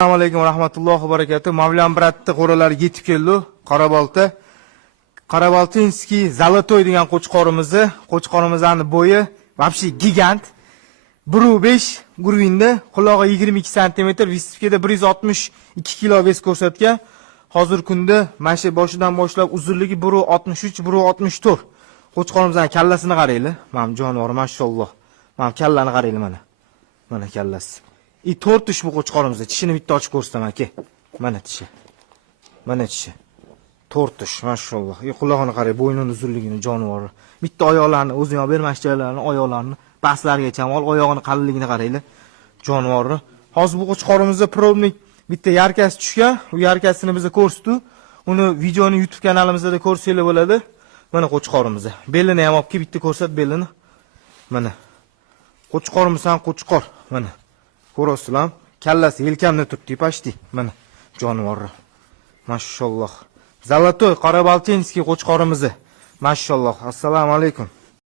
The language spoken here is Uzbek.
Assalomu alaykum va rahmatullohi va barakatuh. Mavlon Bratni qo'ralari yetib keldi. Qorabolta. Qoraboltinskiy Zolotoy degan qo'chqorimizni bo'yi вообще gigant. 1.5 gurvinda, qulog'i 22 cm, vistifkada 162 kg ves ko'rsatgan. Hozir kunda mana boshidan boshlab uzunligi 1.63, 1.64. Qo'chqorimizning kallasini qaranglar. Mana jonivor, mashalloh. Mana kallani qaranglar mana. Mana kallasi. 4 tish bu qo'chqorimizda. Tishini bitta ochib ko'rsataman aka. Mana tishi. Mana tishi. 4 tish, mashalloh. Qulog'ini qarang, bo'ynining uzunligini, jonivor. Bitta oyoqlarini, o'zini bermashchalarni, oyoqlarini pastlargacha ol, oyog'ini qalinligini qaranglar. Jonivorni. Hozir bu qo'chqorimizda probnik bitta yarkasi tushgan. U yarkasini biz ko'rsatdik. Uni videoni YouTube kanalimizda ko'rsanglar bo'ladi. Mana qo'chqorimiz. Belini ham olib kelib bitta ko'rsat belini. Mana. Qo'chqorimizdan qo'chqor. Mana. Ko'rasizlar, kallasi yelkamda turibdi, pashti. Mana jonivor. Mashalloh. Zolotoy Qoraboltinskiy qo'chqorimiz. Mashalloh. Assalomu alaykum.